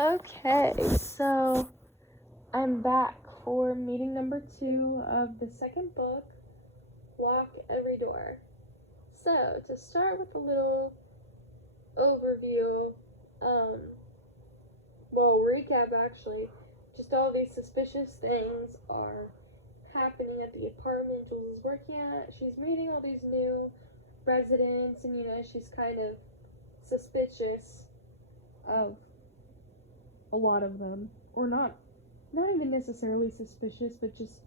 Okay, so I'm back for meeting number 2 of the second book, Lock Every Door. So, to start with a little overview, recap actually, just all these suspicious things are happening at the apartment Jules is working at. She's meeting all these new residents, and she's kind of suspicious of a lot of them, or not even necessarily suspicious, but just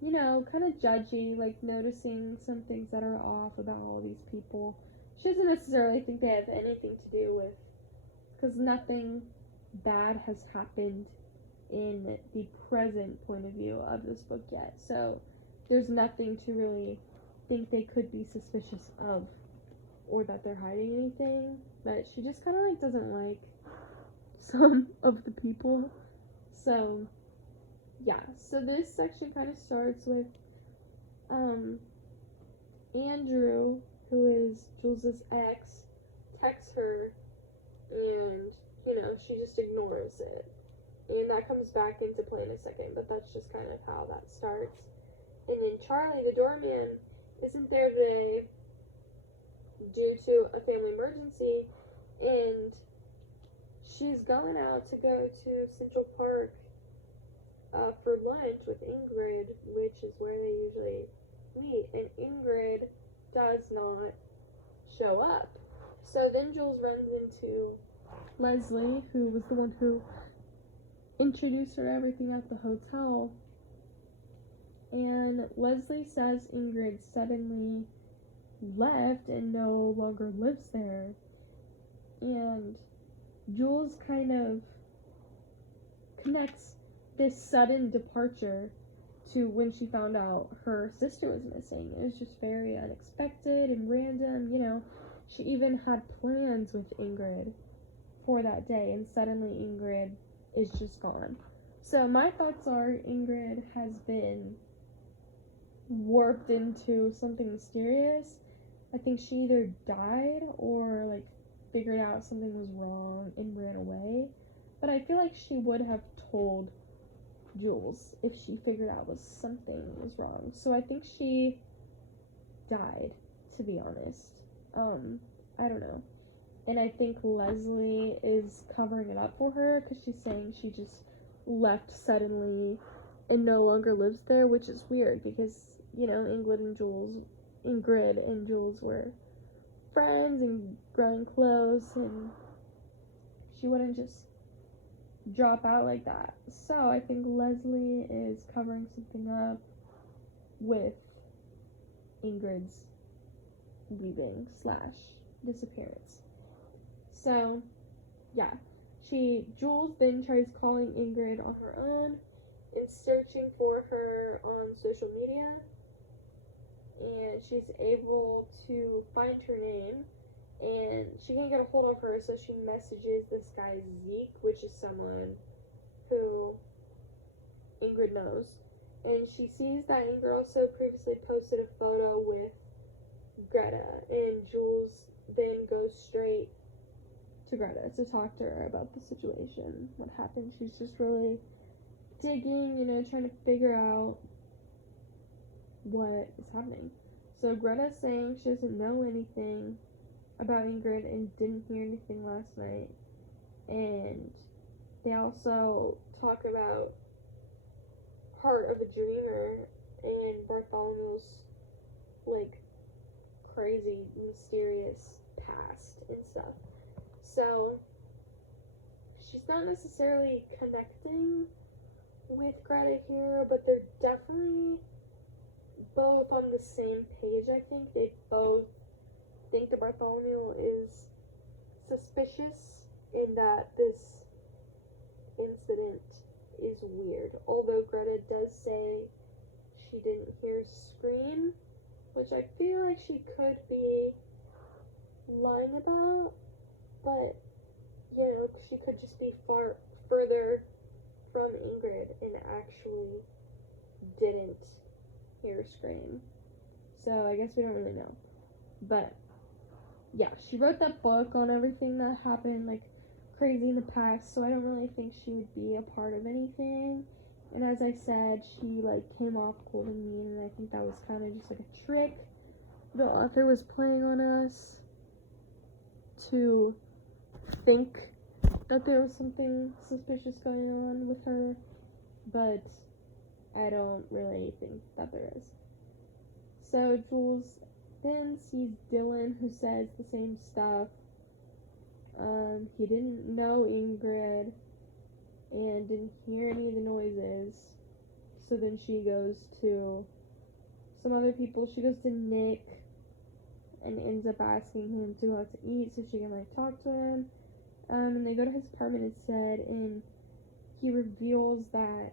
kind of judgy, like noticing some things that are off about all these people. She doesn't necessarily think they have anything to do with, because nothing bad has happened in the present point of view of this book yet. So there's nothing to really think they could be suspicious of, or that they're hiding anything. But she just kind of like doesn't like some of the people. So yeah, so this section kind of starts with Andrew, who is Jules' ex, texts her, and she just ignores it. And that comes back into play in a second, but that's just kind of how that starts. And then Charlie, the doorman, isn't there today due to a family emergency, and she's going out to go to Central Park for lunch with Ingrid, which is where they usually meet, and Ingrid does not show up. So then Jules runs into Leslie, who was the one who introduced her to everything at the hotel, and Leslie says Ingrid suddenly left and no longer lives there, and Jules kind of connects this sudden departure to when she found out her sister was missing. It was just very unexpected and random. She even had plans with Ingrid for that day, and suddenly Ingrid is just gone. So my thoughts are Ingrid has been warped into something mysterious. I think she either died or like figured out something was wrong and ran away. But I feel like she would have told Jules if she figured out something was wrong. So I think she died, to be honest. I don't know. And I think Leslie is covering it up for her because she's saying she just left suddenly and no longer lives there, which is weird because, Ingrid and Jules were friends and growing close, and she wouldn't just drop out like that. So I think Leslie is covering something up with Ingrid's leaving / disappearance. So yeah, Jules then tries calling Ingrid on her own and searching for her on social media, and she's able to find her name, and she can't get a hold of her, so she messages this guy Zeke, which is someone who Ingrid knows, and she sees that Ingrid also previously posted a photo with Greta, and Jules then goes straight to Greta to talk to her about the situation, what happened. She's just really digging, trying to figure out what is happening. So Greta's saying she doesn't know anything about Ingrid and didn't hear anything last night. And they also talk about Heart of a Dreamer and Bartholomew's like crazy, mysterious past and stuff. So she's not necessarily connecting with Greta here, but they're definitely both on the same page. I think they both think that Bartholomew is suspicious and that this incident is weird. Although Greta does say she didn't hear a scream, which I feel like she could be lying about, but she could just be further from Ingrid and actually didn't hear a scream. So I guess we don't really know. But yeah, she wrote that book on everything that happened, like crazy in the past, so I don't really think she would be a part of anything. And as I said, she like came off cold and mean, and I think that was kind of just like a trick the author was playing on us to think that there was something suspicious going on with her, but I don't really think that there is. So Jules then sees Dylan, who says the same stuff. He didn't know Ingrid and didn't hear any of the noises. So then she goes to some other people. She goes to Nick and ends up asking him to go out to eat so she can like talk to him. And they go to his apartment instead, and he reveals that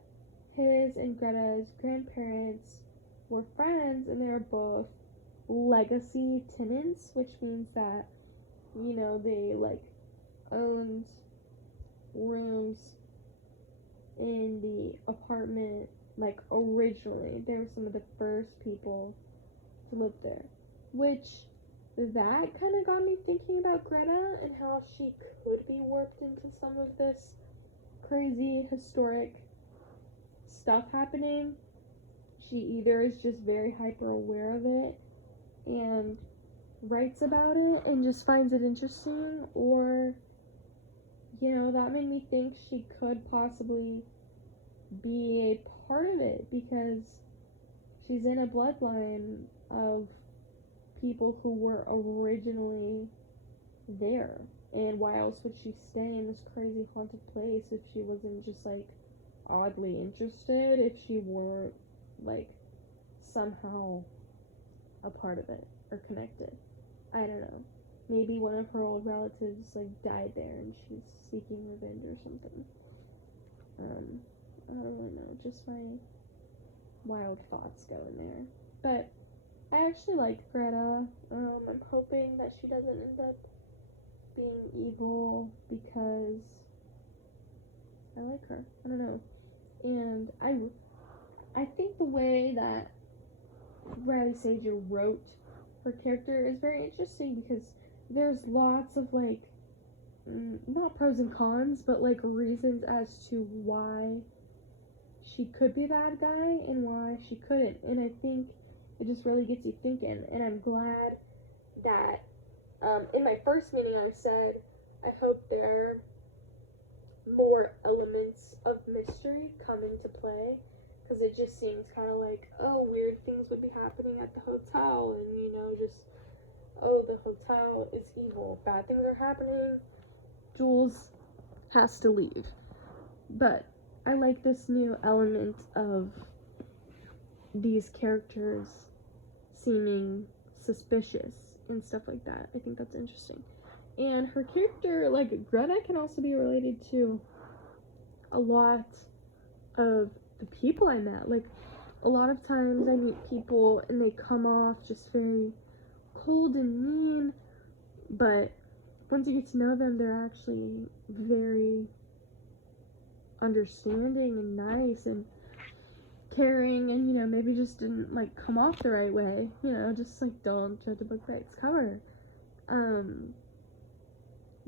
his and Greta's grandparents were friends, and they're both legacy tenants, which means that, you know, they like owned rooms in the apartment like originally. They were some of the first people to live there, which that kind of got me thinking about Greta and how she could be warped into some of this crazy historic stuff happening. She either is just very hyper aware of it and writes about it and just finds it interesting, or, you know, that made me think she could possibly be a part of it because she's in a bloodline of people who were originally there. And why else would she stay in this crazy haunted place if she wasn't just like oddly interested, if she weren't like somehow a part of it or connected? I don't know. Maybe one of her old relatives like died there and she's seeking revenge or something. I don't really know. Just my wild thoughts go in there. But I actually like Greta. I'm hoping that she doesn't end up being evil because I like her. I don't know. And I think the way that Riley Sager wrote her character is very interesting because there's lots of like not pros and cons, but like reasons as to why she could be a bad guy and why she couldn't. And I think it just really gets you thinking. And I'm glad that in my first meeting I said I hope there are more elements of mystery come into play, because it just seems kind of like, oh, weird things would be happening at the hotel, and you know, just, oh, the hotel is evil, bad things are happening, Jules has to leave. But I like this new element of these characters seeming suspicious and stuff like that. I think that's interesting. And her character, like Greta, can also be related to a lot of the people I met. Like, a lot of times I meet people and they come off just very cold and mean, but once you get to know them, they're actually very understanding and nice and caring, and, you know, maybe just didn't, like, come off the right way. You know, just, like, don't judge a book by its cover.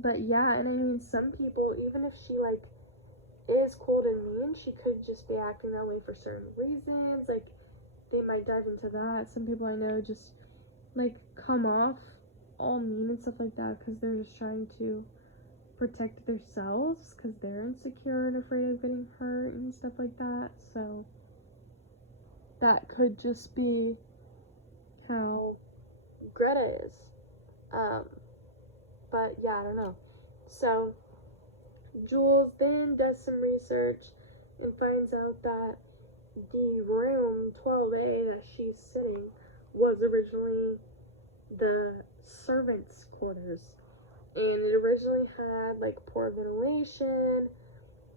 But yeah, and I mean, some people, even if she, like, is cold and mean, she could just be acting that way for certain reasons. Like, they might dive into that. Some people I know just, like, come off all mean and stuff like that because they're just trying to protect themselves because they're insecure and afraid of getting hurt and stuff like that. So that could just be how Greta is. But yeah, I don't know. So Jules then does some research and finds out that the room 12A that she's sitting was originally the servants' quarters, and it originally had like poor ventilation,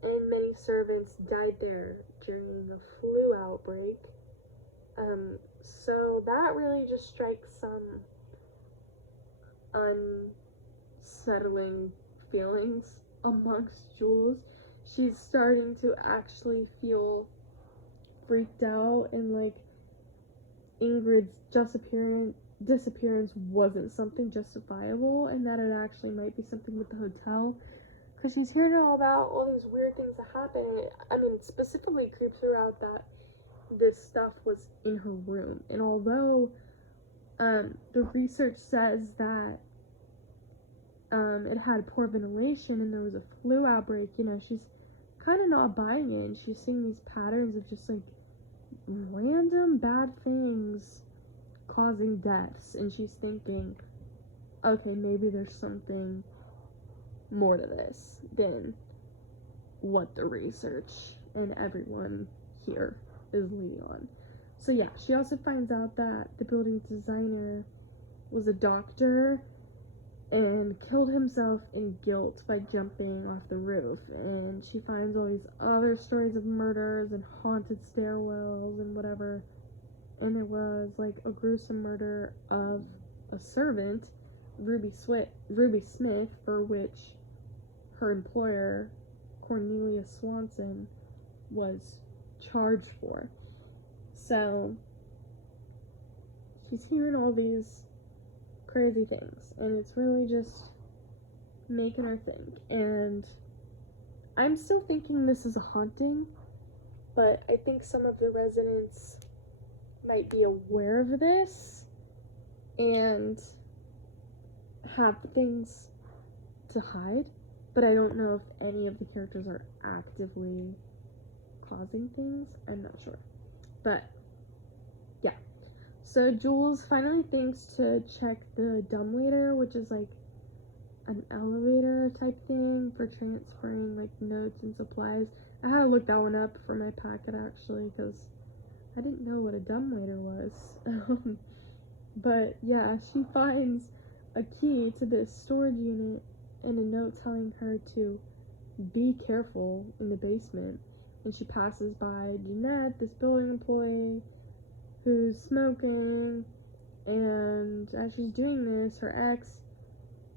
and many servants died there during a flu outbreak. So that really just strikes some unsettling feelings amongst Jules. She's starting to actually feel freaked out, and like Ingrid's disappearance wasn't something justifiable, and that it actually might be something with the hotel, because she's hearing all about all these weird things that happen. I mean, specifically creeps her out that this stuff was in her room. And although the research says that it had poor ventilation and there was a flu outbreak, you know, she's kind of not buying it. And she's seeing these patterns of just like random bad things causing deaths. And she's thinking, okay, maybe there's something more to this than what the research and everyone here is leading on. So yeah, she also finds out that the building designer was a doctor and killed himself in guilt by jumping off the roof. And she finds all these other stories of murders and haunted stairwells and whatever. And there was like a gruesome murder of a servant, Ruby Smith, for which her employer, Cornelia Swanson, was charged for. So she's hearing all these crazy things, and it's really just making her think. And I'm still thinking this is a haunting, but I think some of the residents might be aware of this and have things to hide, but I don't know if any of the characters are actively causing things. I'm not sure. But yeah, so Jules finally thinks to check the dumbwaiter, which is like an elevator type thing for transferring like notes and supplies. I had to look that one up for my packet actually, because I didn't know what a dumbwaiter was. But yeah, she finds a key to this storage unit and a note telling her to be careful in the basement. And she passes by Jeanette, this building employee, who's smoking, and as she's doing this, her ex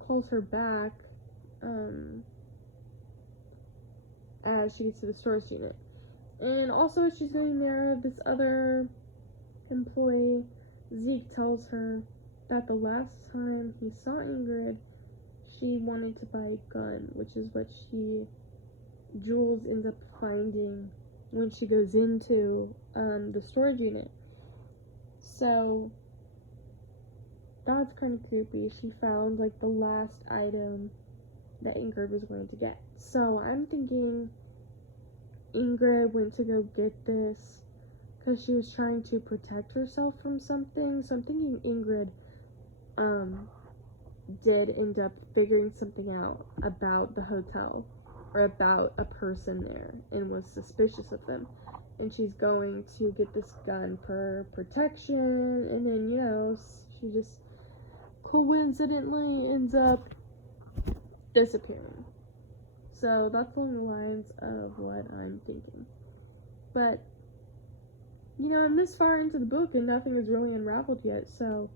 calls her back as she gets to the storage unit. And also as she's going there, this other employee, Zeke, tells her that the last time he saw Ingrid, she wanted to buy a gun, which is what Jules ends up finding when she goes into the storage unit. So that's kind of creepy. She found like the last item that Ingrid was going to get. So I'm thinking Ingrid went to go get this because she was trying to protect herself from something. So I'm thinking Ingrid did end up figuring something out about the hotel or about a person there and was suspicious of them. And she's going to get this gun for protection, and then, you know, she just coincidentally ends up disappearing. So that's along the lines of what I'm thinking. But, you know, I'm this far into the book and nothing is really unraveled yet, so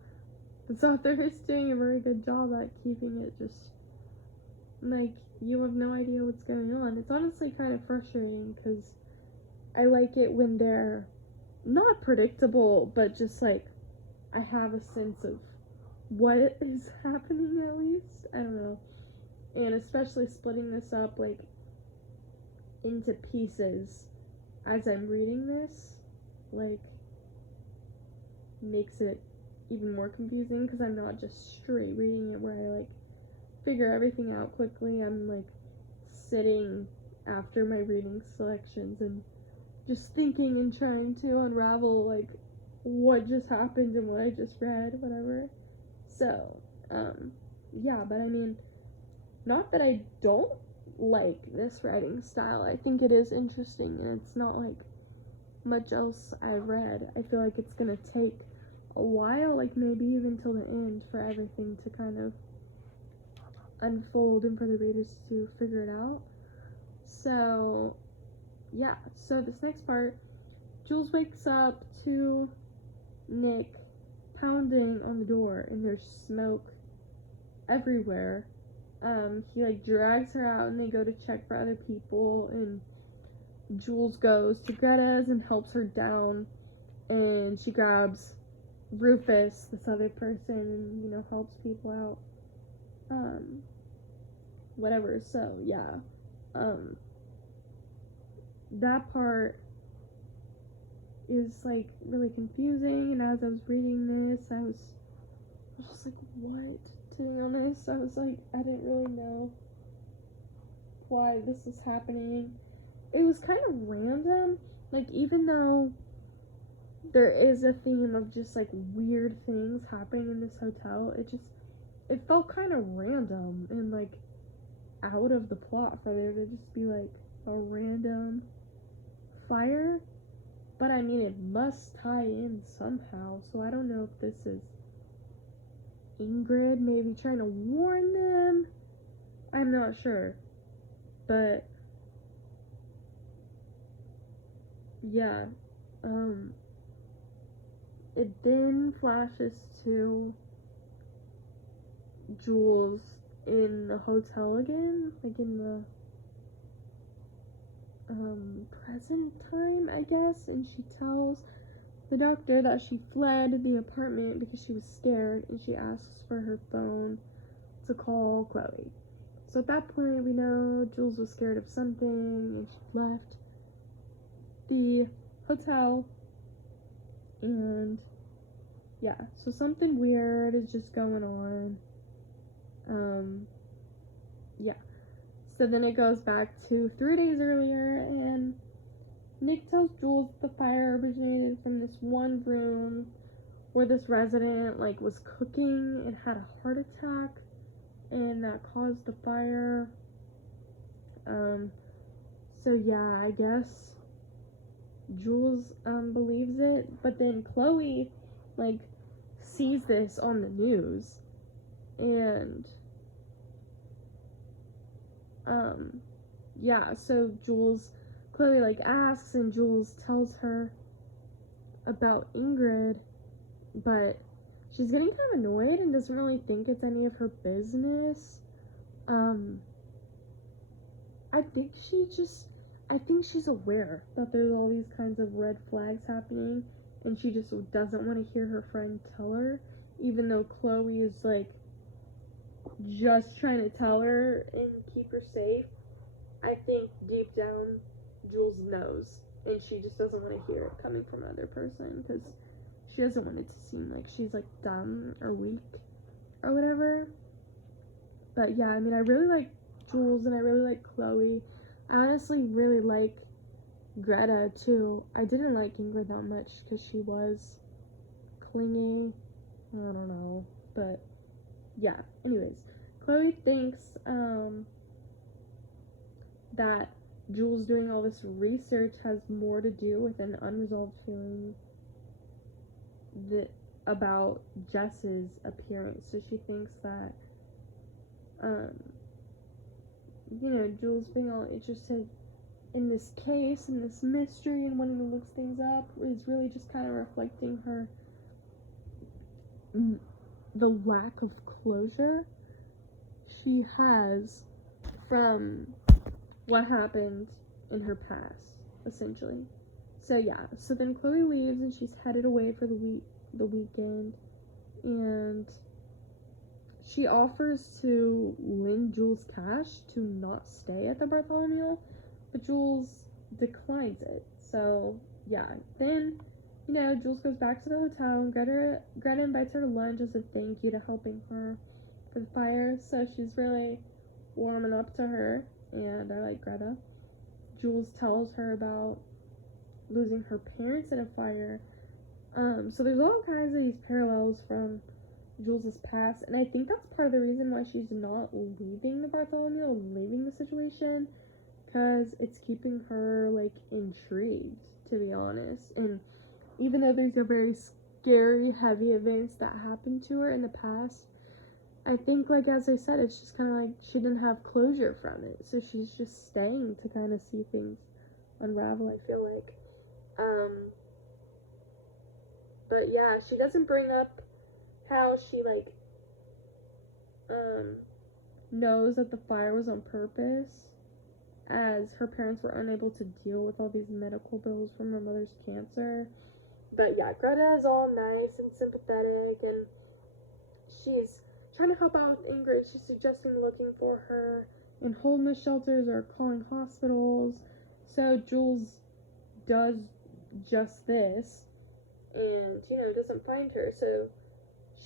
this author is doing a very good job at keeping it just, like, you have no idea what's going on. It's honestly kind of frustrating, because I like it when they're not predictable, but just, like, I have a sense of what is happening, at least. I don't know. And especially splitting this up, like, into pieces as I'm reading this, like, makes it even more confusing, because I'm not just straight reading it where I, like, figure everything out quickly. I'm, like, sitting after my reading selections and just thinking and trying to unravel, like, what just happened and what I just read, whatever. So, yeah, but I mean, not that I don't like this writing style. I think it is interesting, and it's not like much else I've read. I feel like it's gonna take a while, like maybe even till the end, for everything to kind of unfold and for the readers to figure it out. So, yeah, so this next part, Jules wakes up to Nick pounding on the door, and there's smoke everywhere. He, like, drags her out, and they go to check for other people, and Jules goes to Greta's and helps her down, and she grabs Rufus, this other person, and, you know, helps people out. whatever. So yeah, um, that part is like really confusing. And as I was reading this, I was just like, what? To be honest, I was like, I didn't really know why this was happening. It was kind of random. Like, even though there is a theme of just like weird things happening in this hotel, it felt kind of random and like out of the plot for there to just be like a random fire. But I mean, it must tie in somehow, so I don't know if this is Ingrid maybe trying to warn them. I'm not sure. But yeah, it then flashes to Jules in the hotel again, like in the present time, I guess, and she tells the doctor that she fled the apartment because she was scared, and she asks for her phone to call Chloe. So at that point, we know Jules was scared of something, and she left the hotel, and yeah, so something weird is just going on. Yeah. So then it goes back to 3 days earlier, and Nick tells Jules the fire originated from this one room where this resident like was cooking and had a heart attack, and that caused the fire. So yeah, I guess Jules believes it, but then Chloe like sees this on the news, and yeah, so Chloe like asks, and Jules tells her about Ingrid, but she's getting kind of annoyed and doesn't really think it's any of her business. I think she's aware that there's all these kinds of red flags happening, and she just doesn't want to hear her friend tell her, even though Chloe is like just trying to tell her and keep her safe. I think deep down Jules knows, and she just doesn't want to hear it coming from another person because she doesn't want it to seem like she's like dumb or weak or whatever. But yeah, I mean, I really like Jules and I really like Chloe. I honestly really like Greta too. I didn't like Ingrid that much because she was clingy. I don't know, but yeah. Anyways, Chloe thinks that Jules doing all this research has more to do with an unresolved feeling about Jess's appearance. So she thinks that Jules being all interested in this case and this mystery and wanting to look things up is really just kind of reflecting the lack of closure she has from what happened in her past, essentially. So yeah, so then Chloe leaves and she's headed away for the weekend, and she offers to lend Jules cash to not stay at the Bartholomew, but Jules declines it. So yeah, then Jules goes back to the hotel, and Greta invites her to lunch as a thank you to helping her for the fire. So she's really warming up to her, and I like Greta. Jules tells her about losing her parents in a fire. So there's all kinds of these parallels from Jules's past, and I think that's part of the reason why she's not leaving the Bartholomew, leaving the situation, because it's keeping her like intrigued, to be honest. And even though there's a very scary, heavy events that happened to her in the past, I think, like as I said, it's just kind of like she didn't have closure from it, so she's just staying to kind of see things unravel, I feel like. But yeah, she doesn't bring up how she knows that the fire was on purpose, as her parents were unable to deal with all these medical bills from her mother's cancer. But yeah, Greta is all nice and sympathetic, and she's trying to help out with Ingrid. She's suggesting looking for her and homeless shelters are calling hospitals. So Jules does just this and, doesn't find her. So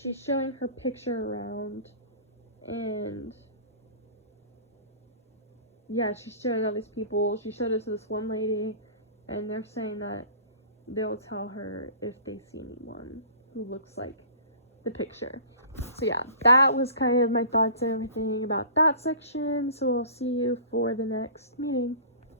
she's showing her picture around, and yeah, she's showing all these people. She showed it to this one lady, and they're saying that they'll tell her if they see anyone who looks like the picture. So yeah, that was kind of my thoughts and everything about that section. So I'll see you for the next meeting.